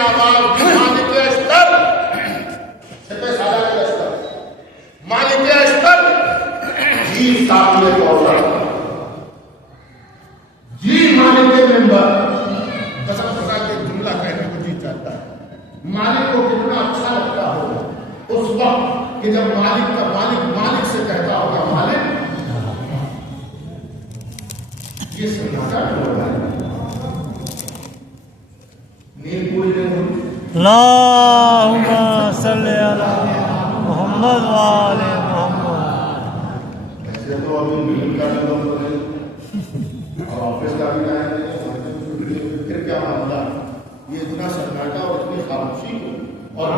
آواز مالک اشتر سپہ سالہ کے اشتر مالک اشتر جی ساتھ کوثر جی مالک ممبر قسم خدا کے جملہ کہنے کو جی چاہتا ہے مالک کو کتنا اچھا لگتا ہوگا اس وقت کہ جب مالک کا مالک سے کہتا ہوگا مالک یہ سناٹا ہو رہا ہے نیند پوری نہیں ہوئی اللہم صلی علی محمد وآل محمد ایسے تو ابھی نیند کا نظر نہیں اور آفس کا بھی نہیں پھر کیا معاملہ یہ اتنا سناٹا اور اتنی خاموشی اور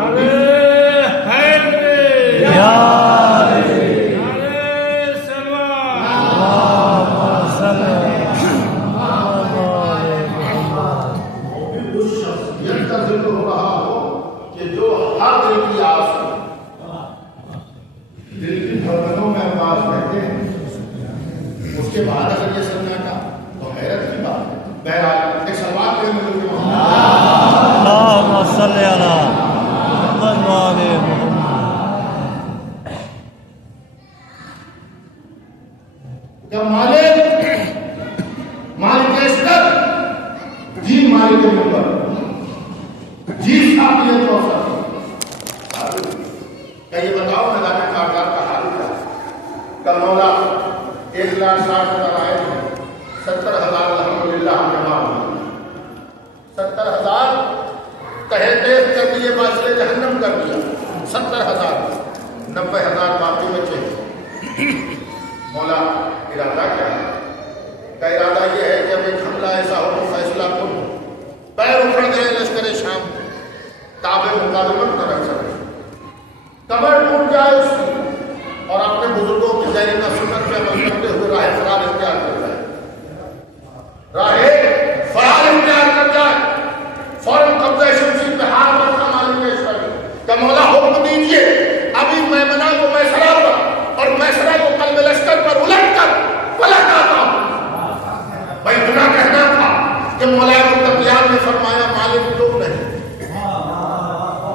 اس کے بعد اگر یہ سناٹا تو حیرت کی بات ہے بہرحال ایک سوال کریں مجھے اللہم صلی علی محمد وآل محمد جب مالک اشتر جی مالک ممبر جی ساتھ کوثر کیا یہ بتاؤ میدان کارگار کا حال کیا ہے کل مولا 1,60,000 آئے ہیں 70,000 الحمدللہ ہم جمع ہوئے 70,000 تہے تیز کر دیے باعث جہنم کر دیا 70,000 90,000 باقی بچے مولا ارادہ کیا ہے کا ارادہ یہ ہے کہ اب ایک حملہ ایسا ہو تو فیصلہ کن پیر اکھڑ گئے لشکر شام تابع مقابلت نہ رکھ سکے کمر ٹوٹ جائے اس کی اور اپنے بزرگوں کی ذریعہ سنت پہ عمل کرتے ہوئے راہ فرار اختیار کر جائے راہ فرار اختیار کر جائے فوراً قبضہ شمشیر پہ ہاتھ رکھنا مالک اشتر کہ مولا حکم دیجیے ابھی میمنہ کو میسرہ ہوا اور میسرہ کو قلب لشکر پر الٹ کر پلٹ آتا ہوں بھائی اتنا کہنا تھا کہ مولا متقیان نے فرمایا مالک تم نہیں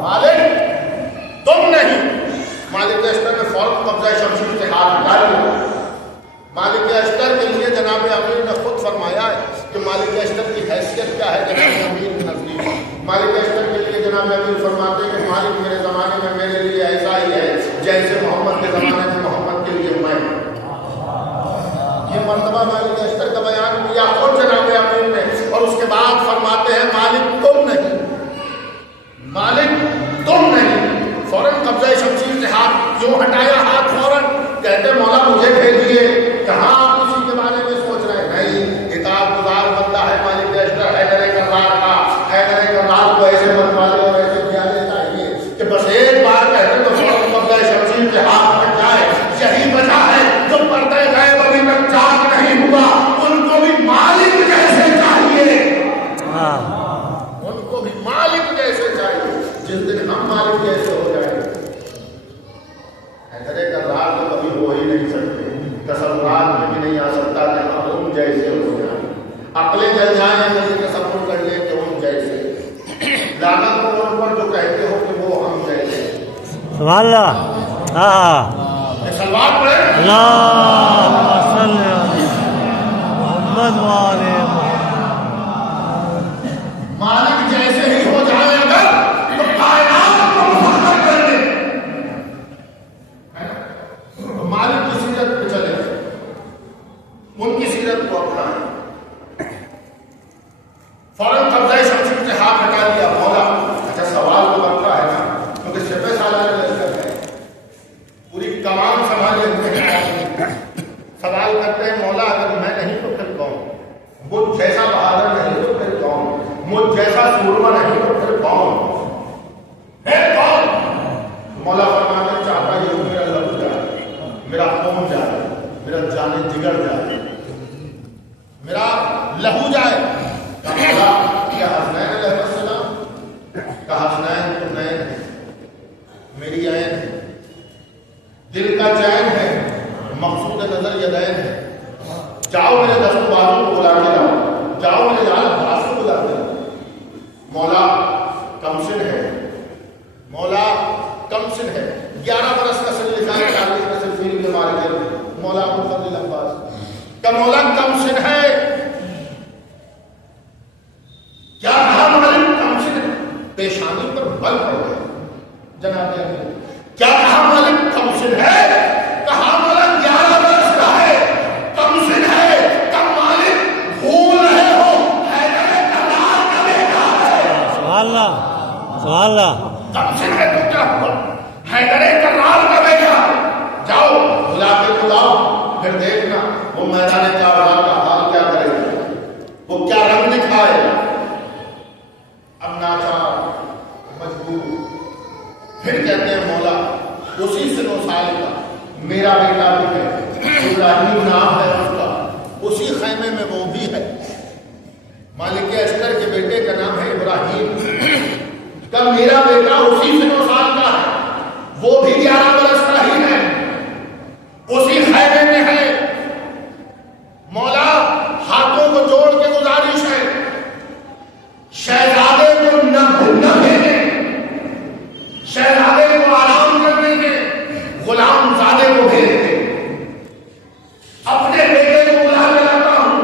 مالک تم نہیں مالک اشتر نے فوراً قبضہ شمشیر سے ہاتھ ہٹا لیا مالک اشتر کے لیے جناب امیر نے خود فرمایا ہے کہ مالک اشتر کی حیثیت کیا ہے جناب امیر کے نزدیک مالک اشتر کے لیے جناب امیر فرماتے ہیں کہ مالک میرے زمانے میں میرے لیے ایسا ہی ہے جیسے محمد کے زمانے میں محمد کے لیے میں یہ مرتبہ مالک اشتر کا بیان کیا خود جناب امیر نے اور اس کے بعد فرماتے ہیں مالک تم نہیں مالک تم نہیں فوراً قبضہ شمشیر سے ہاتھ کیوں ہٹایا ہاتھ فوراً کہتے مولا مجھے بھیجیے کہاں آپ اسی کے بارے میں سوچ رہے ہیں نہیں اطاعت گزار بندہ ہے مالک اشتر حیدر کرار کا حیدر کرار کو ایسے من والے اور ایسے پیارے چاہیے کہ بس ایک بار کہتے تو فوراً قبضہ شمشیر سے ہاتھ ہٹ جائے یہی وجہ ہے جو پردہ غیب ابھی تک چاک نہیں ہوا ان کو بھی مالک جیسے چاہیے ان کو بھی مالک جیسے چاہیے جس دن ہم مالک جیسے ہو جائیں گے حیدر کرار تو کبھی ہو ہی نہیں سکتے تصورات میں بھی نہیں آ سکتا کہ ہم جیسے ہو جائیں عقلیں جل جائیں ایسے تصور کر لیں کہ ہم جیسے لعنت کو ان پر جو کہتے ہو کہ وہ ہم جیسے سبحان اللہ سلوات پڑھیں اللہم صلی علی محمد وآل محمد مالک جیسے ہی ہو جائے اگر تو کائنات کو محبت کر دے تو مالک کی سیرت پہ چلے ان کی سیرت کو اپنائیں فوراً قبضہ شمشیر سے ہاتھ ہٹا دیا مولا اچھا سوال تو بنتا ہے نا کیونکہ سپہ سالار لشکر ہے پوری کمان سنبھالے ہوئے ہیں سوال کرتے ہیں مولا اگر میں نہیں تو پھر کون مجھ جیسا بہادر نہیں تو پھر کون مجھ جیسا سورما نہیں تو پھر کون ہے کون مولا فرمانا چاہتا یہ میرا لہو جائے میرا خون جائے میرا جانے جگر جائے میرا لہو جائے کہا کیا حسنین علیہ السلام کہا حسنین تو نین ہے میری عین ہے دل کا چین ہے مقصود نظر یدین ہے جاؤ میرے دست بازو کو بلا کے لاؤ جاؤ میرے جان عباس کو بلا کے لاؤ مولا कमसिन है, मौला कमसिन है। 11 बरस का सिर लिखा है, 40 का सिर फील के मार के मौला अबू फजल अब्बास का मौला कमसिन है। क्या कहा मालिक कमसिन है? पेशानी पर बल पड़ गया जनाब अमीर। क्या कहा मालिक कमसिन है? कहा मौला 11 बरस का है, कमसिन है। कब मालिक भूल रहे हो हैदर करार का बेटा है। सुभान अल्लाह, सुभान अल्लाह। कमसिन है तो क्या हुआ? हैदर करार का बेटा है। जाओ बुला के बुलाओ, फिर देखना वो मैदान कारबार का हाल क्या करेगा, वो क्या रंग दिखाएगा। अब नाचार मजबूर फिर कहते हैं मौला उसी से 9 साल का मेरा बेटा भी है, इब्राहिम नाम है उसका, उसी खैमे में वो भी है। मालिक अस्तर के बेटे का नाम है इब्राहिम। का मेरा बेटा उसी से 9 साल का है, वो भी 11 बरस का ही है, उसी खैमे में है। मौला हाथों को जोड़ के गुजारिश है, शहजादे को न भेजे, शहजादे को आराम करने के, गुलाम जादे को भेज दे। अपने बेटे को बुला के लाता हूं,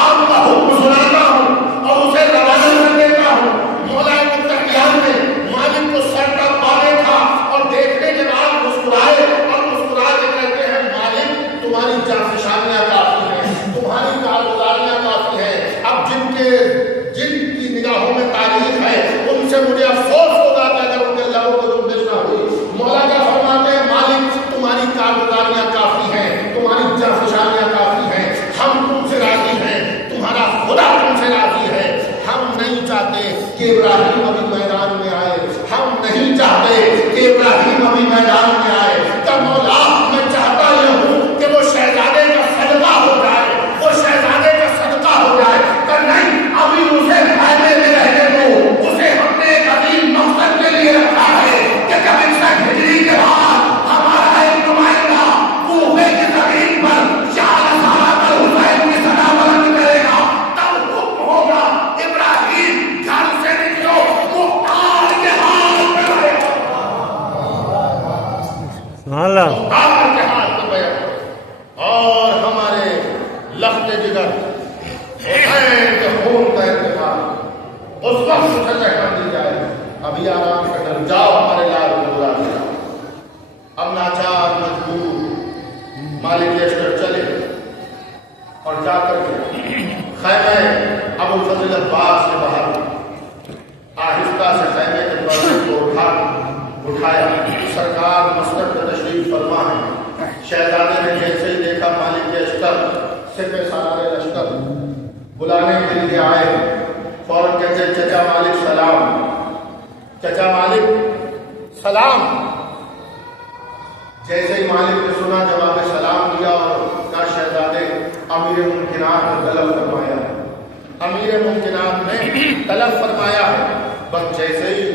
आपका हुक्म सुनाता हूं और उसे रवाना कर देता हूं। मौला मुत्तकियान ने मालिक को सर तक पाने था और देखने के बाद मुस्कुराए और मुस्कुरा के कहते हैं मालिक तुम्हारी जाफिशानियां काफी हैं, तुम्हारी कारगुजारियां काफी हैं। अब जिनकी निगाहों में तारीफ है उनसे मुझे अफसोस होगा कि अगर उनके लबों को जुम्बिश ना हुई। मौला क्या फरमाते हैं मालिक तुम्हारी कारगुजारियां काफी हैं, तुम्हारी जाफिशानियां काफी हैं, हम तुमसे राजी हैं, तुम्हारा खुदा तुमसे राजी है। हम नहीं चाहते कि इब्राहिम अभी मैदान में आए, हम नहीं चाहते कि इब्राहिम अभी मैदान में आए। तब मौला मैं चाहता यह हूं कि वो शहजादे का सदका हो जाए, वो शहजादे का सदका हो जाए। पर नहीं, अभी उसे फायदे में रहने दो। उसे हमने एक अजीम मकसद के लिए रखा है कि जब इसका हिजरी के बाद हमारा एक नुमाइंदा कूफे की जमीन पर चार साल पर हुसैन की सदा बुलंद करेगा, तब हुक्म होगा इब्राहिम घर से निकलो, मुख्तार के हाथ में रहेगा। सुभान अल्लाह। मुख्तार के हाथ में रहेगा। और हमारे लफ्ते जिगर हुसैन के खून का इंतकाल उस वक्त सजा कर दी जाए। अभी आराम कर जाओ, हमारे लाल को बुला दिया। अब नाचार मजबूर मालिक अस्तर चले और जाकर के खैमे अबू फजल अब्बास के बाहर आहिस्ता से खैमे के दरवाजे को उठाया। सरकार मस्जिद में तशरीफ फरमा है। शहजादे ने जैसे ही देखा मालिक अस्तर सिपह सालारे लश्कर बुलाने के लिए आए, फौरन कहते चचा मालिक सलाम, चचा मालिक सलाम। जैसे ही मालिक ने सुना जवाब सलाम दिया और कहा शहजादे अमीर मुमकिनात ने तलब फरमाया, अमीर मुमकिनात ने तलब फरमाया है। बस जैसे ही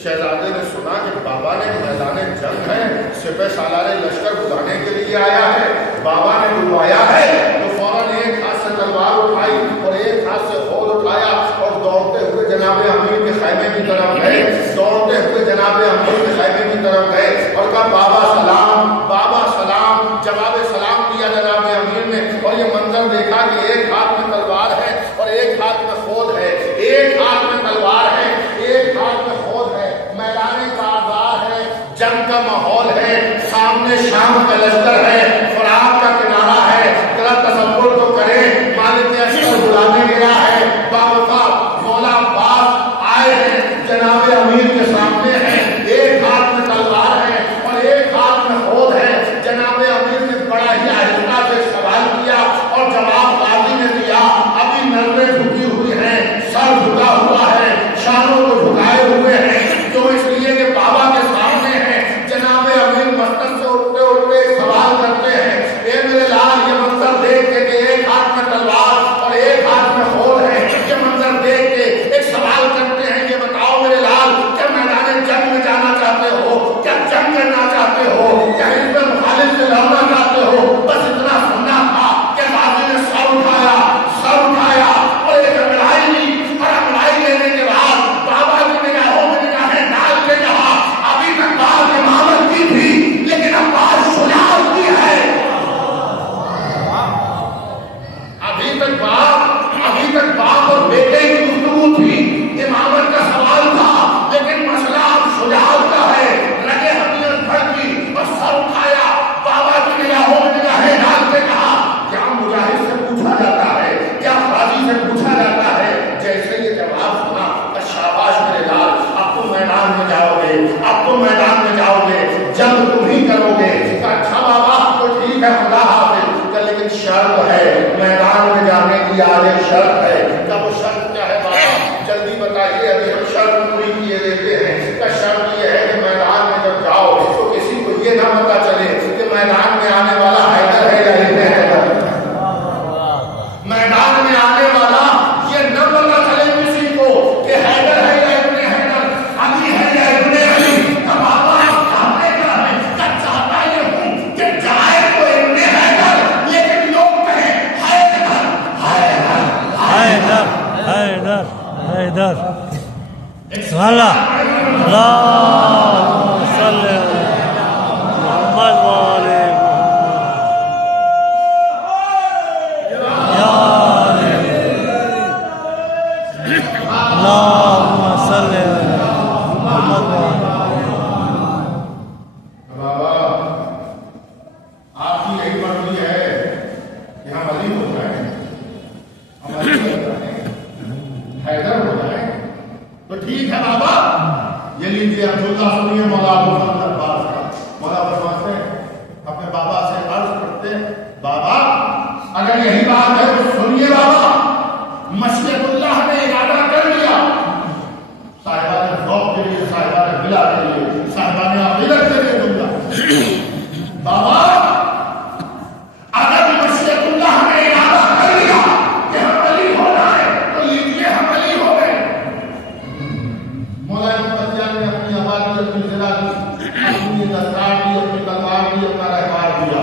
शहजादे ने सुना कि बाबा ने मैदान जंग है, सिपह सालारे लश्कर बुलाने के लिए आया है, बाबा ने बुलवाया है, तो फौरन एक हाथ से तलवार उठाई और एक हाथ से खोल उठाया और दौड़ते हुए जनाब अमीर के खैमे की तरफ गए, दौड़ते हुए जनाब अमीर के खैमे की तरफ गए और कहा बाबा सलाम, बाबा सलाम। जवाब सलाम दिया जनाब अमीर ने और ये मंजर देखा कि एक हाथ में तलवार है और एक हाथ में खोल है, एक हाथ में तलवार है, एक हाथ में खोल है। मैदान कारबार है, जंग का माहौल है, सामने शाम का लश्कर है, फरात का किनारा है। जरा तसव्वुर तो करें, मालिक अस्तर बुलाने गया है, बाबा मौला अब्बास आए हैं, जनाब अमीर के सामने है, एक हाथ में तलवार है और एक हाथ में खोल है। जनाब अमीर ने बड़ा ही आहिस्ता से सवाल किया और जवाब गाजी ने दिया। अभी नजरें झुकी हुई हैं, सर झुका हुआ है, शानों को झुकाए हुए हैं, जो इसलिए कि बाबा के सामने है। जनाब अमीर मस्तक से उठते उठते सवाल करते हैं, ए मेरे लाल ये मंजर देख के कि एक हाथ में तलवार और एक हाथ में खोल है, ये मंजर देख के एक सवाल करते हैं, ये बताओ मेरे लाल क्या मैदान जंग में जाना चाहते हो, क्या जंग करना चाहते हो, क्या इसमें मुखालिफ से लड़ना चाहते हो? बस इतना सुनना था कि गाजी ने सर उठाया और एक अंगड़ाई ली और अंगड़ाई लेने के बाद बाबा की निगाहों में तुम मैदान में जाओगे, जंग तुम ही करोगे। अच्छा बाबा तो ठीक है, खुदा हाफिज, लेकिन शर्त है, मैदान में जाने की आगे शर्त है। क्या वो शर्त क्या है बाबा? जल्दी बताइए, अभी हम शर्त पूरी किए देते हैं। क्या शर्त ये है कि मैदान में जब जाओ तो किसी को ये ना पता चले कि मैदान में आने वाला हैदर है या इब्ने हैदर। मैदान में आने वाला ये न पता चले किसी को कि हैदर है या इब्ने हैदर, अली है या इब्ने अली। अब बाबा कहने का है, क्या चाहता ये हूं कि जाए तो इब्ने हैदर, लेकिन लोग कहें हैदर हैदर हैदर हैदर हैदर। सुभान अल्लाह। अल्लाहुम्मा सल्ली अला मुहम्मद व आले अल्लाहुम्मा सल्ली अला मुहम्मद व आले। बाबा आपकी यही मर्जी है कि हम अली हो जाए, हम अली हो जाए, हैदर हो जाए, तो ठीक है बाबा। ये लीजिए अब्दुल्ला, सुनिए मौला अबू फजल अब्बास का। मौला फरमाते हैं, अपने बाबा से अर्ज करते हैं, बाबा अगर यही बात है तो सुनिए बाबा, मशरकुल्लाह ने इरादा कर लिया, साहिबा ने ज़ौक़ के लिए, साहिबा ने बिला के लिए, साहिबा ने अक़ीदत के लिए दुनिया। बाबा अगर मशरकुल्लाह ने इरादा कर लिया कि हम अली हो जाए, तो लीजिए हम अली हो गए। मौला मुहम्मद ने अपनी आवाज़ की, अपनी ज़रा की, अपनी दस्तार की, अपनी तलवार की, अपना रहबार दिया।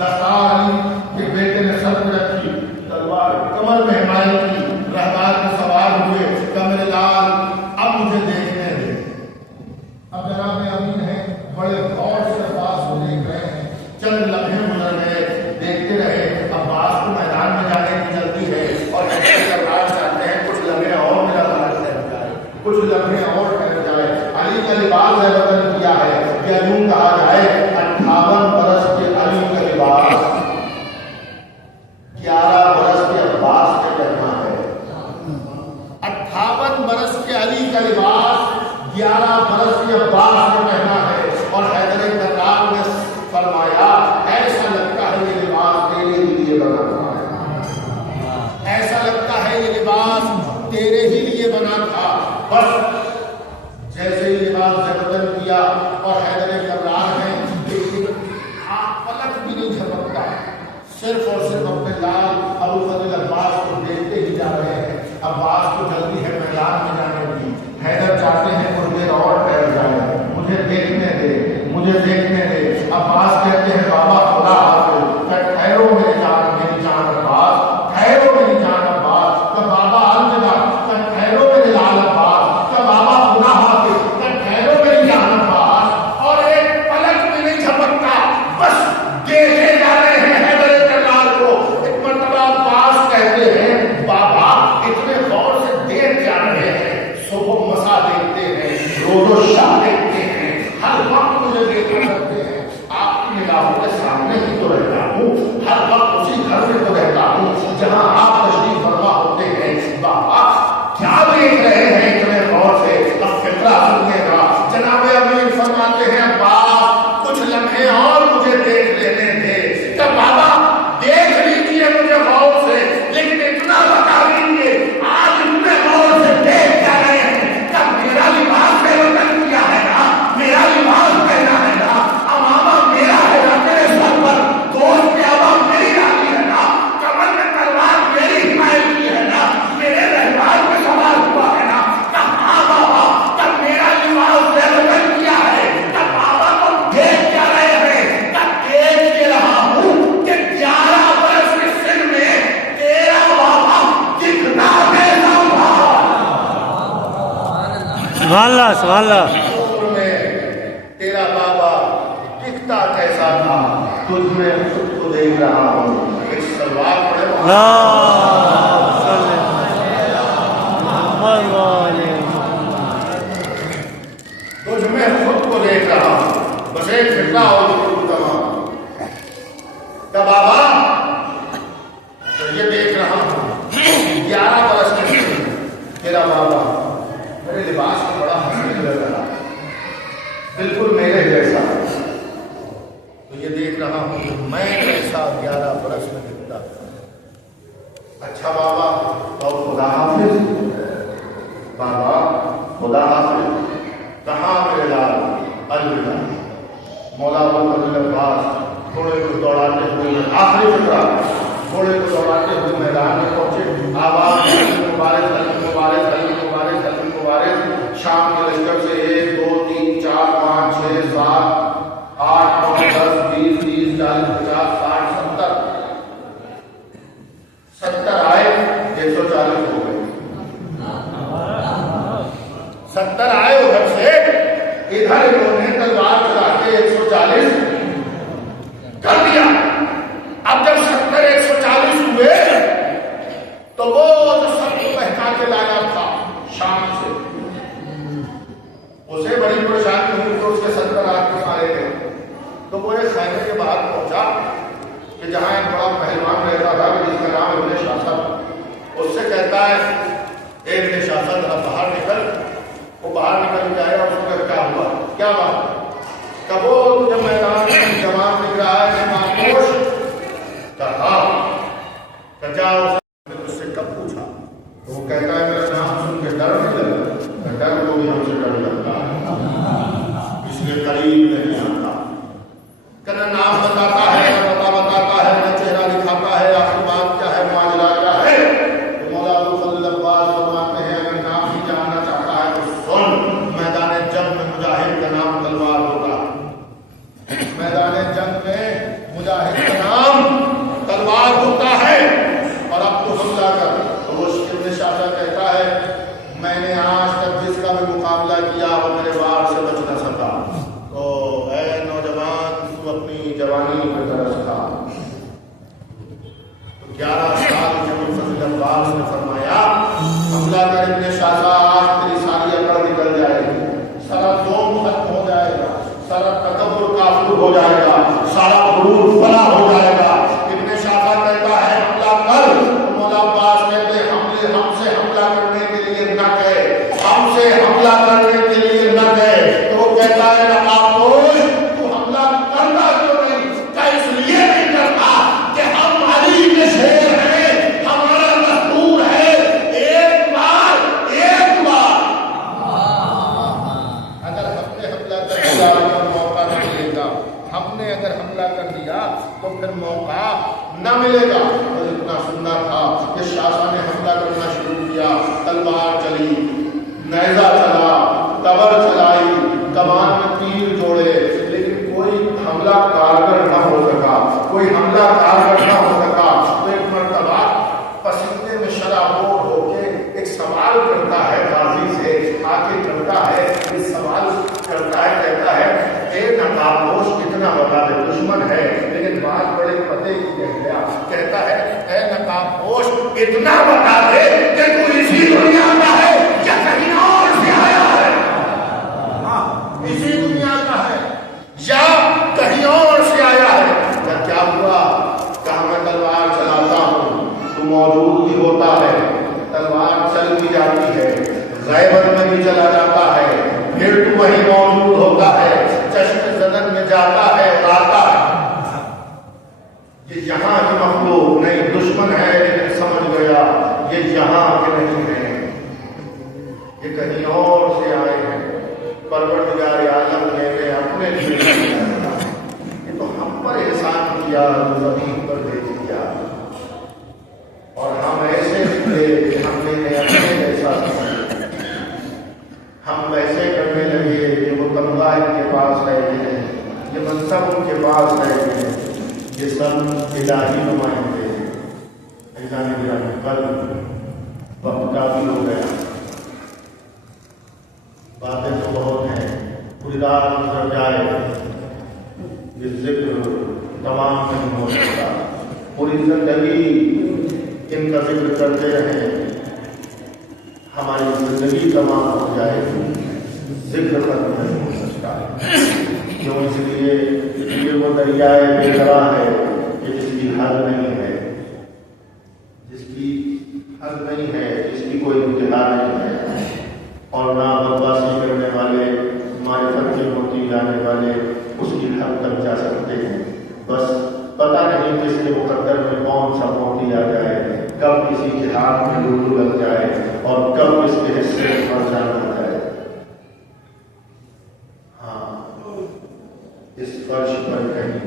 दस्तार अली के बेटे ने सर पे रखी, तलवार कमर में हिमायत की, रहबार पे सवार हुए। कमरे लाल अब मुझे देखने दे। अब जनाब अमीन है, बड़े गौर से अब्बास को देख रहे हैं। चंद लम्हे गुजर गए, देखते रहे। अब्बास को मैदान में जाने की जल्दी है और सरकार चाहते हैं कुछ लम्हे और मेरा राज ठहर जाए, कुछ लम्हे और ठहर जाए। अली का लिबास है बदल किया है, क्या यूं कहा जाए 58 बरस के अली का लिबास 11 बरस के अब्बास का पहना है। 58 बरस के अली का लिबास 11 बरस के अब्बास ने पहना है। और हैदर कर्रार ने फरमाया, ऐसा लगता है ये लिबास तेरे लिए बना था, ऐसा लगता है ये लिबास तेरे ही लिए बना था। बस जैसे ही लिबास बदल किया और हैदर कर्रार ने पलक भी नहीं झपकता, सिर्फ और सिर्फ अपने लाल अबू फजल अब्बास को देखते ही जा रहे हैं। अब्बास को जल्दी है मैदान में जाने की। हैदर चाहते हैं कुछ देर और ठहर जाए, मुझे देखने दे, मुझे देखने दे। अब्बास कहते हैं, बाबा खुदा हाफिज, ठहरो मेरी जान अब्बास, ठहरो मेरी जान अब्बास। तो बाबा अलविदा, ठहरो मेरे लाल अब्बास। तो बाबा खुदा हाफिज, ठहरो मेरी जान अब्बास। और एक पलक भी नहीं झपकता, बस देखे जा रहे हैं हैदर कर्रार को। एक मर्तबा अब्बास कहते हैं, बाबा इतने गौर से देख जा रहे हैं, सुबह मसा देखते हैं, रोज़ो शाह देखते हैं, हर वक्त मुझे देखा करते हैं। आपकी निगाहों के सामने ही तो रहता हूँ, हर वक्त उसी घर में तो रहता हूँ जहाँ आप तशरीफ फरमा होते हैं। बाबा क्या देख रहे हैं इतने गौर से? अब फिक्रा सुनिएगा। जनाब अमीर फरमाते हैं, अब्बास कुछ लम्हे और मुझे देख लेने दे। तब बाबा देख लीजिए मुझे गौर से, लेकिन इतना बता दीजिए आज इतने गौर से देख क्या रहे हैं? तब मेरा लिबास बदल किया है ना, मेरा लिबास पहना है ना, अमामा मेरा है ना, मेरे सर पर गोल प्यावा मेरी डाली है ना, कमर में तलवार मेरी हिमायत की है ना, मेरे रहबार में सवार हुआ है ना। तब हाँ बाबा, तब मेरा लिबास बदल किया है। तब बाबा को देख क्या रहे हैं? तब देख के रहा हूँ कि 11 बरस के सिर में तेरा बाबा कितना कैसा हुआ। सुभान अल्लाह, सुभान अल्लाह। उम्र में तेरा बाबा दिखता कैसा था, तुझ में खुद को देख रहा हूँ। एक सलवार पड़े अल्लाहुम्मा सल्ली अला मुहम्मद व आले तुझ में खुद को देख रहा हूँ। बस एक फिक्रा और तमाम का बाबा तो ये देख रहा हूँ 11 बरस के तेरा बाबा मेरे लिबास में बड़ा हंसी लग रहा है। بالکل میرے جیسا، تو یہ دیکھ رہا ہوں کہ میں ایسا 11 برس میں دکھتا تھا۔ اچھا بابا، اور خدا حافظ بابا، خدا حافظ، کہاں میرے لال؟ الوداع۔ مولا ابوالفضل عباس گھوڑے کو دوڑاتے ہوئے آخری فکرہ گھوڑے کو دوڑاتے ہوئے میدان میں پہنچے، آواز مبارک مبارک مبارک مبارک، شام کے لشکر سے 1 2 3 4 5 6 7 8 9 10 20 30 40 50 60 70 آئے، 140 ہو گئے۔ 70 آئے ادھر سے، ادھر انہوں نے تلوار چلا کے 140 کر دیا۔ اب جب 70 140 ہوئے تو وہ جو سب کو بہکا کے لایا تھا شام سے، اسے بڑی پریشانی ہوئی تو اس کے 70 آدمی مارے گئے۔ تو وہ ایک خیمے کے باہر پہنچا کہ جہاں ایک بڑا پہلوان رہتا تھا جس کا نام ابن شاثہ، اس سے کہتا ہے اے ابن شاثہ ذرا باہر نکل۔ وہ باہر نکل کے آیا، اس کو کیا ہوا، کیا بات؟ کب وہ جب میدان میں جوان دکھ رہا ہے کہ ماپوش کہا کہ جاؤ، اس سے کب پوچھا تو وہ کہتا ہے میرا نام سن کے ڈر نہیں لگا، ڈر کو بھی ہم سے ڈر لگتا ہے، اس لیے قریب نہیں آتا، کہنا نام بتاتا ہے، پتا بتاتا ہے، نہ چہرہ دکھاتا ہے، آخر بات کیا ہے، معاملہ کیا ہے۔ تو مولا ابوالفضل عباس فرماتے ہیں اگر نام ہی جاننا چاہتا ہے تو سن، میدان جنگ میں مجاہد کا نام تلوار ہوتا ہے، میدان جنگ میں مجاہد کا نام تلوار ہوتا ہے۔ اور اب تو حملہ کر، تو وہ ابن شاثہ کہتا ہے میں نے آج تک جس کا بھی مقابلہ کیا وہ میرے وار سے بچ نہ سکا، تو اے نوجوان تو اپنی جوانی پہ ترس کھا۔ تو 11 سال کے ابوالفضل عباس نے فرمایا حملہ کر ابن شاثہ، آج تیری ساری عقل نکل جائے گی، سارا ظلم ختم ہو جائے گا، سارا تکبر کافر ہو جائے گا، سارا غرور فنا ہو جائے گا۔ ابن شاثہ کہتا ہے حملہ کر، مولا عباس کہتے ہیں ہم سے حملہ کرنے کے لیے نہ کہے، ہم سے حملہ کرنے کے لیے نہ کہے۔ تو وہ کہتا ہے نقابپوش تو حملہ کرنا کیوں نہیں؟ کیا اس لیے نہیں کرتا کہ ہم علی کے شیر ہیں، ہمارا دستور ہے ایک بار اگر ہم نے حملہ کر دیا تو موقع نہ ملے گا، ہم نے اگر حملہ کر دیا تو پھر موقع نہ ملے گا۔ اور اتنا سننا تھا کہ شاثہ نے حملہ کرنا شروع کیا، تلوار چلی، نیزہ چلا، تبر چلائی، کمان میں تیر جوڑے، لیکن کوئی حملہ کارگر نہ ہو سکا، کوئی حملہ کارگر نہ ہو سکا۔ تو ایک مرتبہ پسینے میں شرابور ہو کے ایک سوال کرتا ہے غازی سے، آ کے کرتا ہے یہ سوال کرتا ہے، کہتا ہے اے نقابپوش اتنا بتا دے، دشمن ہے لیکن بات بڑے پتے کی کہہ گیا، کہتا ہے اے نقابپوش اتنا بتا دے کہ تو اسی دنیا کا ہے یا کہیں اور سے آیا ہے، اسی دنیا کا ہے یا کہیں اور سے آیا ہے۔ کیا ہوا؟ کہا میں تلوار چلاتا ہوں تو موجود بھی ہوتا ہے، تلوار چل بھی جاتی ہے، غیبت میں بھی چلا جاتا ہے، پھر تو وہی موجود ہوتا ہے، چشم زدن میں جاتا ہے اور آتا ہے۔ یہ یہاں کی مخلوق نہیں، دشمن ہے لیکن سمجھ گیا یہ یہاں کے نہیں ہیں، یہ کہیں اور سے آئے ہیں، پروردگار عالم نے اپنے لیے یہ تو ہم پر احسان کیا، زمین پر بھیج دیا، اور ہم ایسے نکلے کہ ہم نے اپنے جیسا سمجھا، ہم ویسے کرنے لگے کہ وہ تمغہ ان کے پاس رہ گئے، یہ منصب ان کے پاس رہ گئے، یہ سب الہی نمائندے ہیں۔ ایزان گرامی قلب وقت کافی ہو گیا، باتیں تو بہت ہیں، پوری رات گزر جائے یہ ذکر تمام نہیں ہو سکتا، پوری زندگی ان کا ذکر کرتے رہیں، ہماری زندگی تمام ہو جائے گی، ذکر ختم نہیں ہو سکتا ہے۔ کیوں؟ اس لیے یہ وہ دریائے بے قرار ہے کہ جس کی حد نہیں ہے، جس کی حد نہیں ہے، جس کی کوئی انتہا نہیں ہے، اور نہ بدماشی کرنے والے معرفت کی ہوتی جانے والے اس کی حد تک جا سکتے ہیں. بس پتہ نہیں کس کے مقدر میں کون سا موتی آ جائے، کب کسی کے ہاتھ میں لوٹو لگ جائے اور کب اس کے حصے میں مر جانا جائے. ہاں، اس فرش پر کہیں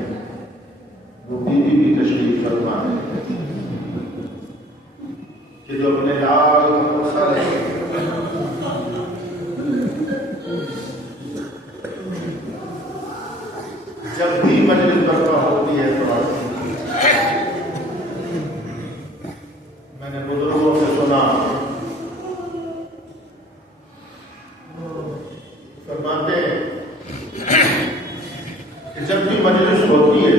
وہ بیوی بھی تشریف فرما ہے کہ جو اپنے لال جب بھی مجلس برپا ہوتی ہے تو میں نے بزرگوں سے سنا فرماتے ہیں کہ جب بھی مجلس ہوتی ہے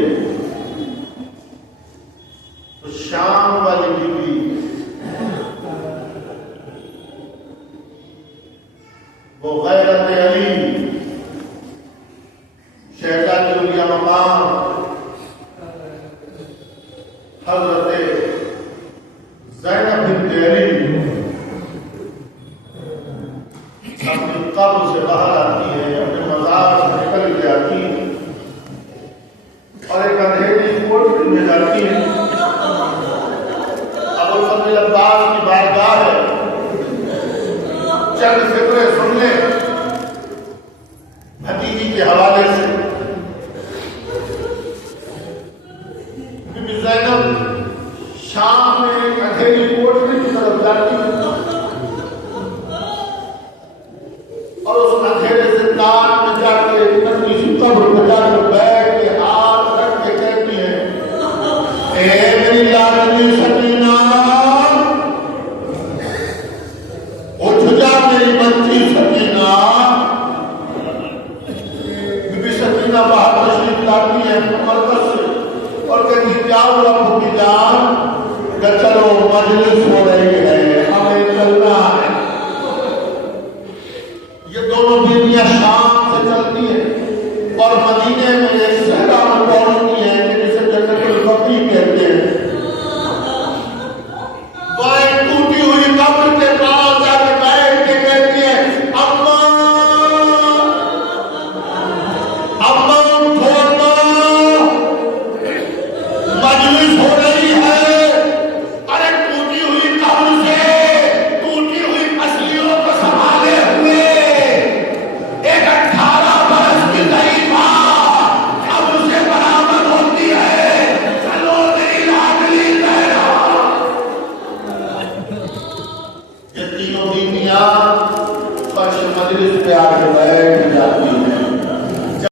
تو شام والی بیوی وہ غیرت علی شہزادی اولیاء مقام حضرت زینب بنت علی اپنی قبر سے باہر آتی ہے، اپنے مزار سے نکل کے آتی ہے اور ایک اندھیری کوٹری میں جاتی ہے. ابوالفضل عباس کی بارگاہ ہے، چند فکرے سن لیں بھتیجی کے حوالے سے. بی زینب شام میں ایک اندھیری کوٹری کی طرف جاتی ہے اور اس اندھیرے سے کان میں جا کے ننھی سی قبر پہ جا کے بیٹھ کے ہاتھ رکھ کے کہتی ہے، اے میری لاڈلی سکینہ اٹھ جا میری بچی سکینہ. بی بی سکینہ باہر تشریف لاتی ہے مرکز سے اور کہتی کیا ہوا پھوپھی جان؟ کہ چلو مجلس ہو رہی ہے، ہمیں چلنا ہے. یہ دونوں بیویاں شام سے چلتی ہیں اور مدینے میں ایک صحرا میں پہنچتی ہیں جسے جنت البقیع کہتے